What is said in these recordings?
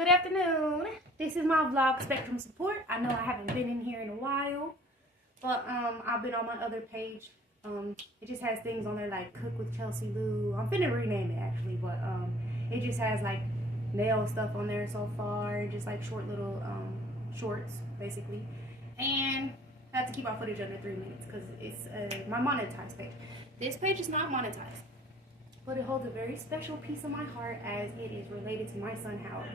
Good afternoon. This is my vlog, Spectrum Support. I know I haven't been in here in a while, but I've been on my other page. It just has things on there like Cook with Chelsea Lou. I'm finna rename it actually, but it just has like nail stuff on there so far, just like short little shorts basically. And I have to keep my footage under 3 minutes because it's my monetized page. This page is not monetized, but it holds a very special piece of my heart as it is related to my son Howard.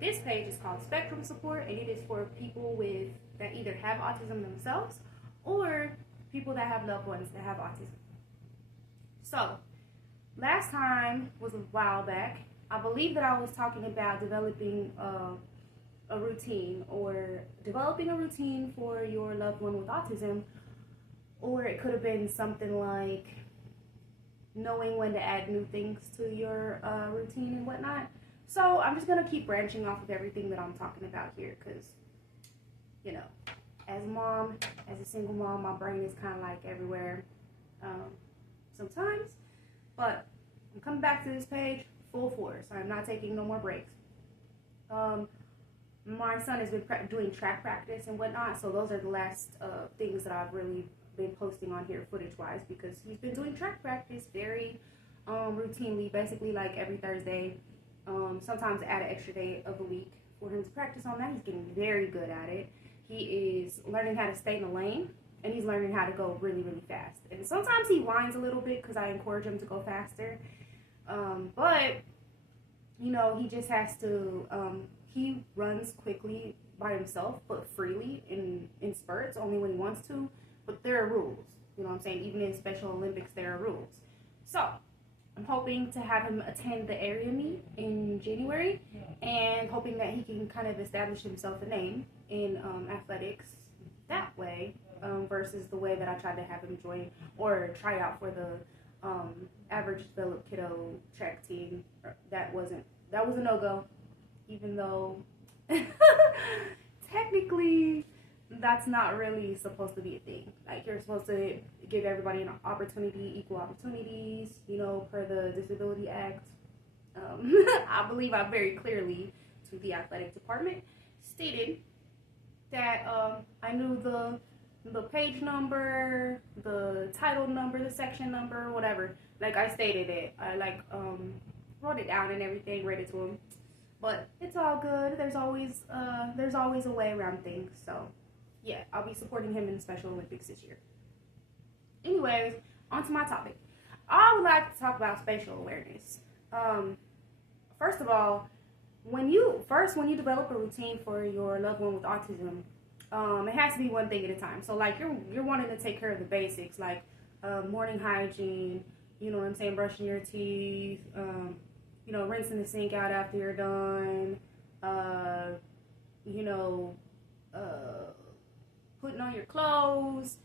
This page is called Spectrum Support, and it is for people that either have autism themselves or people that have loved ones that have autism. So, last time was a while back. I believe that I was talking about developing a routine, or developing a routine for your loved one with autism, or it could have been something like knowing when to add new things to your routine and whatnot. So I'm just gonna keep branching off of everything that I'm talking about here, because you know, as a mom, as a single mom, my brain is kind of like everywhere sometimes. But I'm coming back to this page full force. I'm not taking no more breaks. My son has been doing track practice and whatnot, so those are the last things that I've really been posting on here footage-wise, because he's been doing track practice very routinely, basically like every Thursday. Sometimes add an extra day of the week for him to practice on that. He's getting very good at it. He is learning how to stay in the lane, and he's learning how to go really, really fast. And sometimes he whines a little bit because I encourage him to go faster. But, you know, he just has to, he runs quickly by himself, but freely in spurts, only when he wants to. But there are rules, you know what I'm saying? Even in Special Olympics, there are rules. So, I'm hoping to have him attend the area meet in January, and hoping that he can kind of establish himself a name in athletics that way, versus the way that I tried to have him join or try out for the average developed kiddo track team. That was a no-go, even though technically that's not really supposed to be a thing. Like, you're supposed to give everybody an opportunity, equal opportunities, you know, per the Disability Act. I believe I very clearly, to the athletic department, stated that I knew the page number, the title number, the section number, whatever. Like, I stated it. I wrote it down and everything, read it to him. But it's all good. There's always a way around things. So yeah, I'll be supporting him in the Special Olympics this year. Anyways, on to my topic. I would like to talk about spatial awareness. First of all, when you develop a routine for your loved one with autism, it has to be one thing at a time. So like you're wanting to take care of the basics, like morning hygiene, you know what I'm saying, brushing your teeth, you know, rinsing the sink out after you're done, you know, putting on your clothes,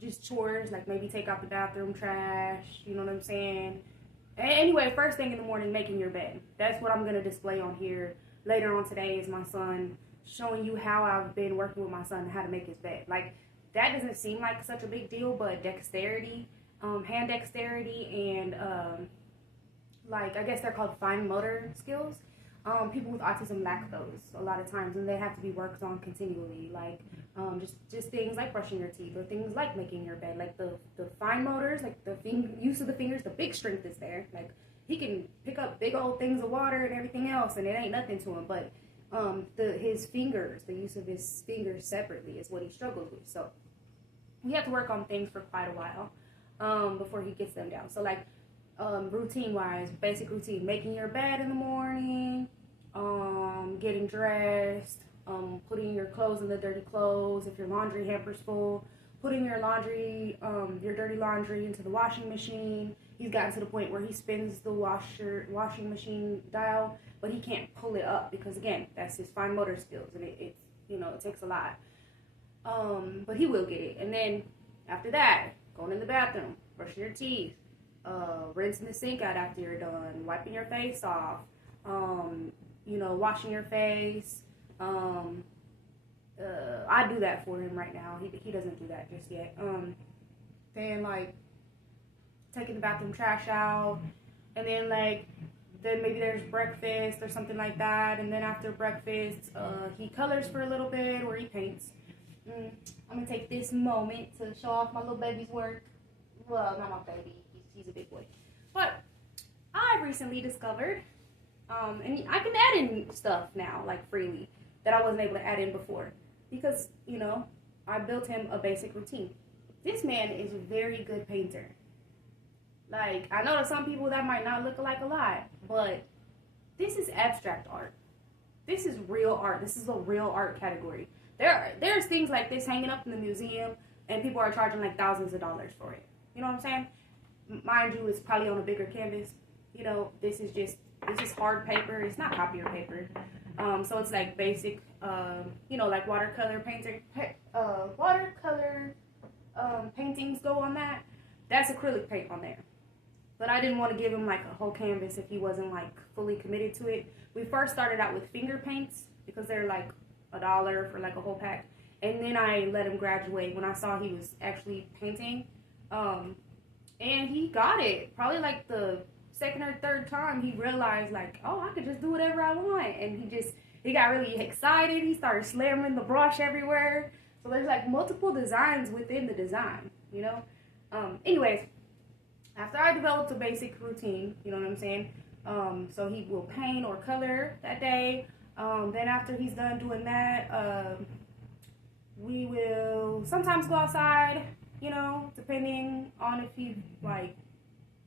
just chores, like maybe take out the bathroom trash, you know what I'm saying? Anyway, first thing in the morning, making your bed. That's what I'm going to display on here later on today, is my son, showing you how I've been working with my son how to make his bed. Like, that doesn't seem like such a big deal, but dexterity, hand dexterity, and like, I guess they're called fine motor skills. People with autism lack those a lot of times, and they have to be worked on continually. Like just things like brushing your teeth, or things like making your bed. Like the fine motors, like the use of the fingers, the big strength is there. Like, he can pick up big old things of water and everything else, and it ain't nothing to him. But his fingers, the use of his fingers separately, is what he struggles with. So we have to work on things for quite a while before he gets them down. So like routine wise, basic routine: making your bed in the morning, getting dressed, putting your clothes in the dirty clothes. If your laundry hamper's full, putting your dirty laundry into the washing machine. He's gotten to the point where he spins the washing machine dial, but he can't pull it up because, again, that's his fine motor skills, and it's, you know, it takes a lot. But he will get it. And then after that, going in the bathroom, brushing your teeth, rinsing the sink out after you're done, wiping your face off, you know, washing your face. I do that for him right now. He doesn't do that just yet. Then, like, taking the bathroom trash out, and then, like, then maybe there's breakfast or something like that, and then after breakfast, he colors for a little bit or he paints. I'm gonna take this moment to show off my little baby's work. Well, not my baby, he's a big boy. But I've recently discovered, and I can add in stuff now, like freely, that I wasn't able to add in before. Because, you know, I built him a basic routine. This man is a very good painter. Like, I know to some people that might not look like a lot, but this is abstract art. This is real art. This is a real art category. There's things like this hanging up in the museum, and people are charging like thousands of dollars for it. You know what I'm saying? Mind you, it's probably on a bigger canvas. You know, this is hard paper. It's not copier paper. So it's like basic, you know, like watercolor paintings go on that. That's acrylic paint on there. But I didn't want to give him like a whole canvas if he wasn't like fully committed to it. We first started out with finger paints because they're like $1 for like a whole pack. And then I let him graduate when I saw he was actually painting. And he got it. Probably like the second or third time he realized like, oh, I could just do whatever I want. And he got really excited. He started slamming the brush everywhere. So there's like multiple designs within the design, you know? Anyways, after I developed a basic routine, you know what I'm saying? So he will paint or color that day. Then after he's done doing that, we will sometimes go outside, you know, depending on if he like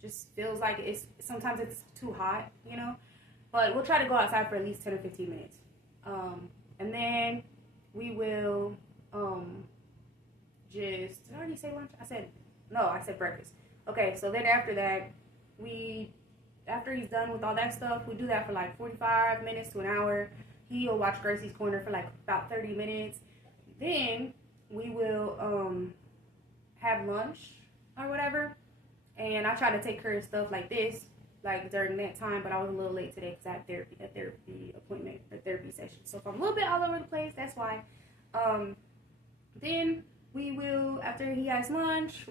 just feels like sometimes it's too hot, you know. But we'll try to go outside for at least 10 or 15 minutes. And then we will did I already say lunch? I said breakfast. Okay, so then after that, after he's done with all that stuff, we do that for like 45 minutes to an hour. He'll watch Gracie's Corner for like about 30 minutes. Then we will have lunch or whatever. And I try to take care of stuff like this, like during that time, but I was a little late today because I had a therapy appointment, a therapy session. So if I'm a little bit all over the place, that's why. Then we will, after he has lunch,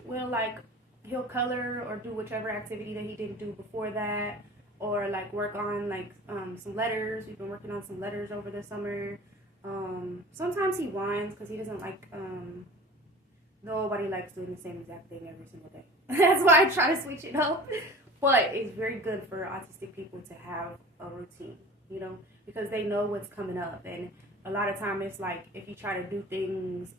he'll color or do whichever activity that he didn't do before that, or like work on like some letters. We've been working on some letters over the summer. Sometimes he whines because he doesn't like, nobody likes doing the same exact thing every single day. That's why I try to switch it up. But it's very good for autistic people to have a routine, you know, because they know what's coming up. And a lot of time it's like if you try to do things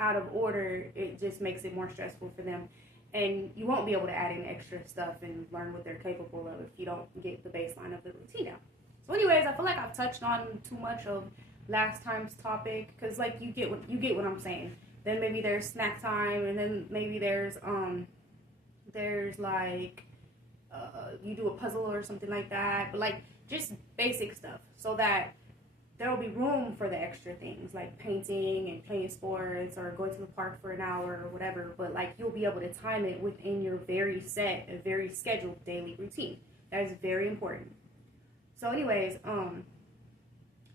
out of order, it just makes it more stressful for them. And you won't be able to add in extra stuff and learn what they're capable of if you don't get the baseline of the routine down. So anyways, I feel like I've touched on too much of last time's topic because like you get what I'm saying. Then maybe there's snack time, and then maybe there's like you do a puzzle or something like that, but like just basic stuff so that there will be room for the extra things like painting and playing sports or going to the park for an hour or whatever, but like you'll be able to time it within your very scheduled daily routine. That is very important. So anyways,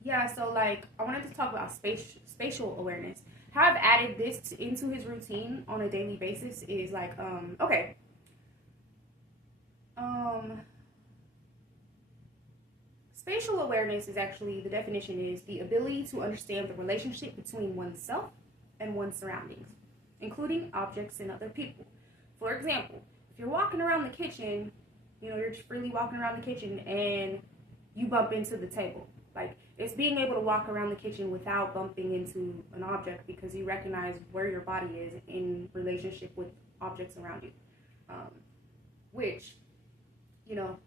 yeah, so like I wanted to talk about spatial awareness. How I've added this into his routine on a daily basis is like, okay. Spatial awareness is actually, the definition is the ability to understand the relationship between oneself and one's surroundings, including objects and other people. For example, if you're walking around the kitchen, you know, you're just freely walking around the kitchen and you bump into the table. Like, it's being able to walk around the kitchen without bumping into an object because you recognize where your body is in relationship with objects around you. Which, you know,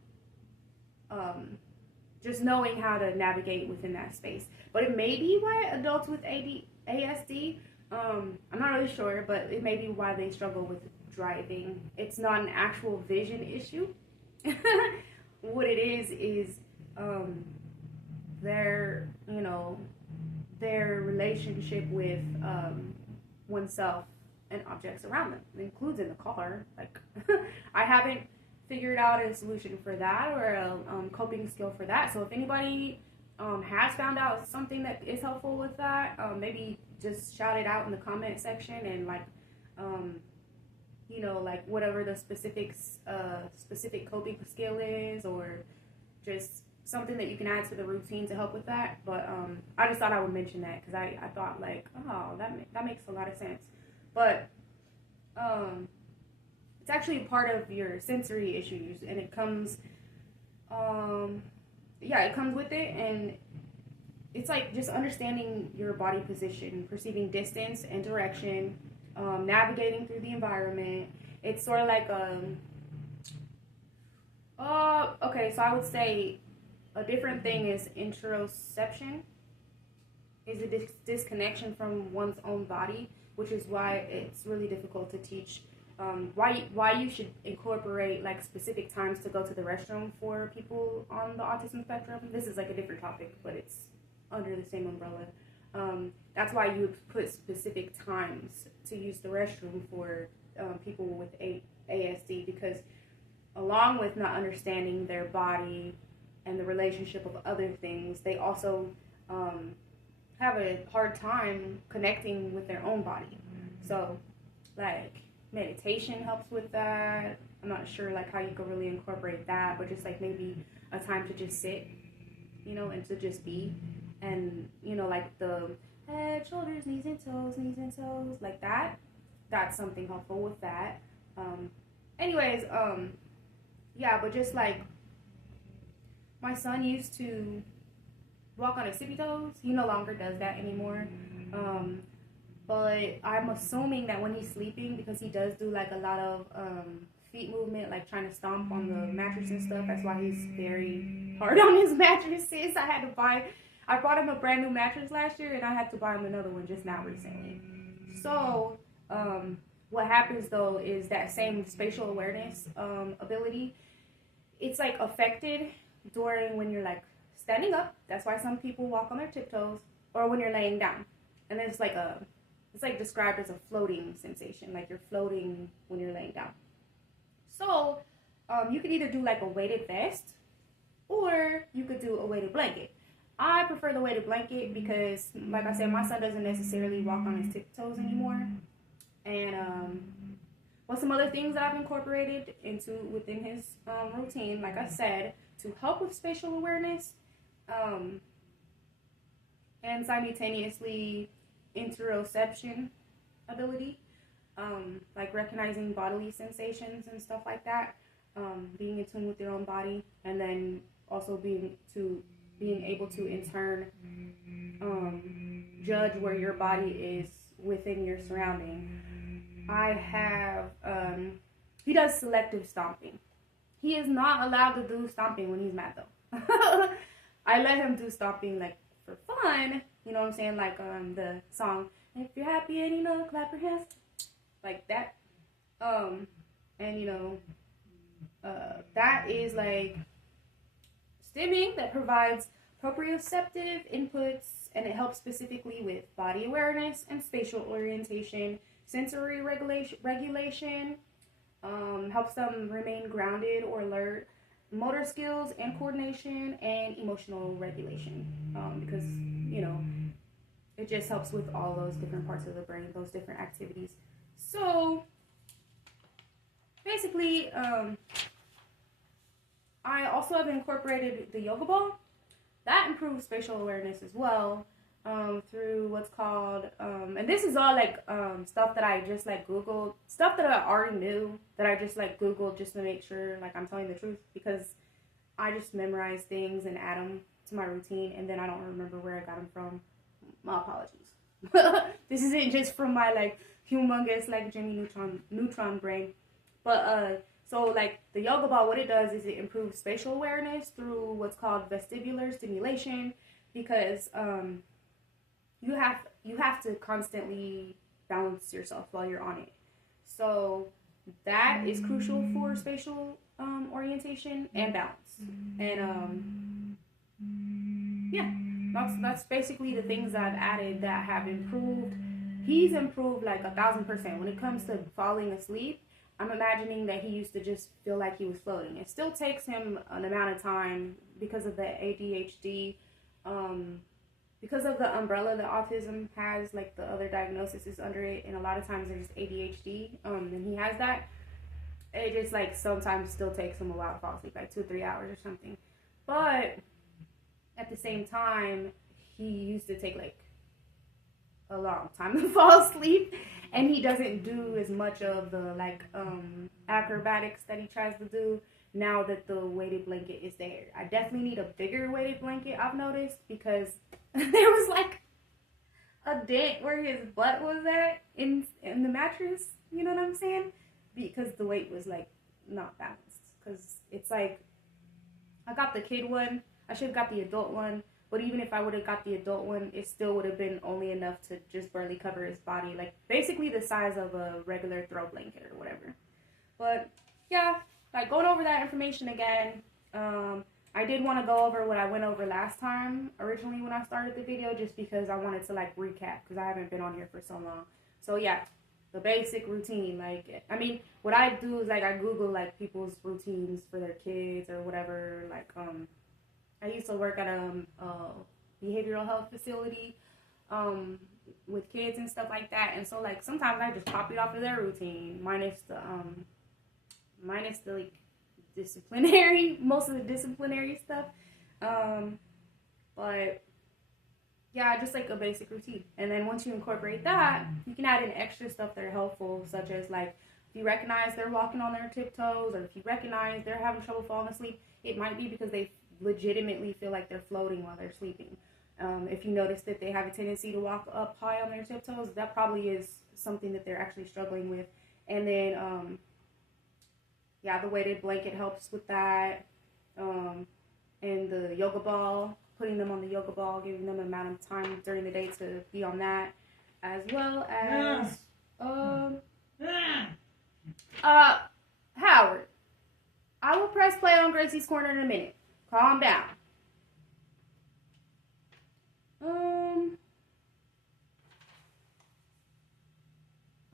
just knowing how to navigate within that space. But it may be why adults with ASD, I'm not really sure, but it may be why they struggle with driving. It's not an actual vision issue. What it is their relationship with oneself and objects around them. It includes in the car. Like, I haven't figured out a solution for that or a coping skill for that. So if anybody has found out something that is helpful with that, maybe just shout it out in the comment section and like you know, like whatever the specific coping skill is, or just something that you can add to the routine to help with that. But I just thought I would mention that because I thought like, oh, that makes a lot of sense. But it's actually part of your sensory issues, and it comes, it comes with it, and it's like just understanding your body position, perceiving distance and direction, navigating through the environment. It's sort of like okay, so I would say a different thing is interoception, is a disconnection from one's own body, which is why it's really difficult to teach. Why you should incorporate like specific times to go to the restroom for people on the autism spectrum. This is like a different topic, but it's under the same umbrella. That's why you put specific times to use the restroom for people with ASD, because along with not understanding their body and the relationship of other things, they also have a hard time connecting with their own body. So, like, meditation helps with that. I'm not sure, like, how you could really incorporate that, but just, like, maybe a time to just sit, you know, and to just be. And, you know, like, the head, shoulders, knees and toes, like that. That's something helpful with that. Yeah, but just, like, my son used to walk on his tippy toes. He no longer does that anymore. But I'm assuming that when he's sleeping, because he does do like a lot of feet movement, like trying to stomp on the mattress and stuff, that's why he's very hard on his mattresses. I bought him a brand new mattress last year, and I had to buy him another one just now recently. So what happens though is that same spatial awareness ability, it's like affected during when you're like standing up. That's why some people walk on their tiptoes, or when you're laying down. And then it's like described as a floating sensation, like you're floating when you're laying down. So you could either do like a weighted vest, or you could do a weighted blanket. I prefer the weighted blanket because, like I said, my son doesn't necessarily walk on his tiptoes anymore. And some other things that I've incorporated within his routine, like I said, to help with spatial awareness, and simultaneously interoception ability, like recognizing bodily sensations and stuff like that, being in tune with your own body, and then also being able to in turn judge where your body is within your surrounding. I have he does selective stomping. He is not allowed to do stomping when he's mad though. I let him do stomping like for fun, you know what I'm saying, like the song, if you're happy and you know, clap your hands, like that. And you know, that is like stimming that provides proprioceptive inputs, and it helps specifically with body awareness and spatial orientation, sensory regulation, helps them remain grounded or alert, motor skills and coordination, and emotional regulation, because, you know, it just helps with all those different parts of the brain, those different activities. So basically, I also have incorporated the yoga ball. That improves spatial awareness as well, through what's called, and this is all like stuff that I just like Googled, stuff that I already knew, that I just like Googled just to make sure like I'm telling the truth, because I just memorize things and add them to my routine, and then I don't remember where I got them from. My apologies. This isn't just from my like humongous like Jimmy Neutron brain, but so like the yoga ball, what it does is it improves spatial awareness through what's called vestibular stimulation, because you have to constantly balance yourself while you're on it. So that is crucial for spatial orientation and balance. And yeah, that's basically the things I've added that have improved. He's improved like 1,000% when it comes to falling asleep. I'm imagining that he used to just feel like he was floating. It still takes him an amount of time because of the ADHD because of the umbrella that autism has, like the other diagnosis is under it, and a lot of times there's ADHD, and he has that. It just like sometimes still takes him a while to fall asleep, like 2 or 3 hours or something. But at the same time, he used to take like a long time to fall asleep, and he doesn't do as much of the like acrobatics that he tries to do now that the weighted blanket is there. I definitely need a bigger weighted blanket, I've noticed, because there was like a dent where his butt was at in the mattress, you know what I'm saying? Because the weight was like not balanced. Because it's like, I got the kid one, I should have got the adult one, but even if I would have got the adult one, it still would have been only enough to just barely cover his body, like basically the size of a regular throw blanket or whatever. But yeah, like going over that information again, I did want to go over what I went over last time originally when I started the video, just because I wanted to like recap, because I haven't been on here for so long. So yeah, the basic routine. Like, I mean, what I do is like I Google like people's routines for their kids or whatever. Like, I used to work at a behavioral health facility with kids and stuff like that, and so like sometimes I just copy off of their routine, minus the like disciplinary, most of the disciplinary stuff. But yeah, just like a basic routine. And then once you incorporate that, you can add in extra stuff that are helpful, such as like if you recognize they're walking on their tiptoes, or if you recognize they're having trouble falling asleep, it might be because they legitimately feel like they're floating while they're sleeping. If you notice that they have a tendency to walk up high on their tiptoes, that probably is something that they're actually struggling with. And then yeah, the weighted blanket helps with that. And the yoga ball, putting them on the yoga ball, giving them an amount of time during the day to be on that, as well as Howard, I will press play on Gracie's Corner in a minute. Calm down.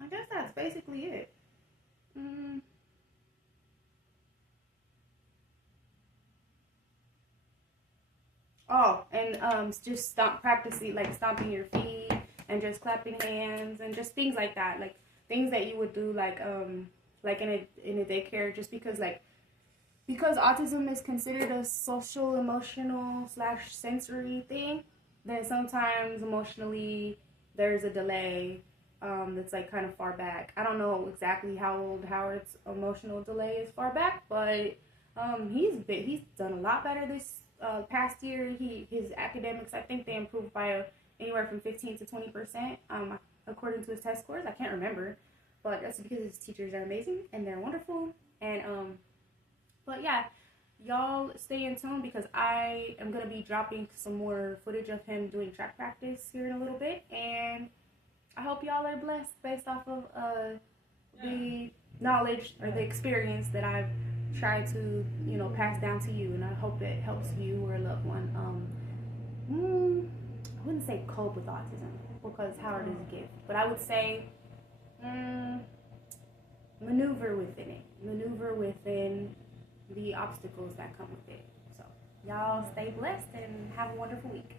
I guess that's basically it. Oh, and just practicing like stomping your feet and just clapping hands and just things like that, like things that you would do like in a daycare, just because autism is considered a social, emotional / sensory thing. Then sometimes emotionally there's a delay that's like kind of far back. I don't know exactly how old Howard's emotional delay is far back, but he's done a lot better this past year. His academics, I think they improved by anywhere from 15 to 20%, according to his test scores. I can't remember, but that's because his teachers are amazing and they're wonderful. And but yeah, y'all stay in tune, because I am gonna be dropping some more footage of him doing track practice here in a little bit, and I hope y'all are blessed based off of the knowledge or the experience that I've tried to, pass down to you, and I hope it helps you or a loved one. I wouldn't say cope with autism, because Howard is a gift, but I would say maneuver within the obstacles that come with it. So y'all stay blessed and have a wonderful week.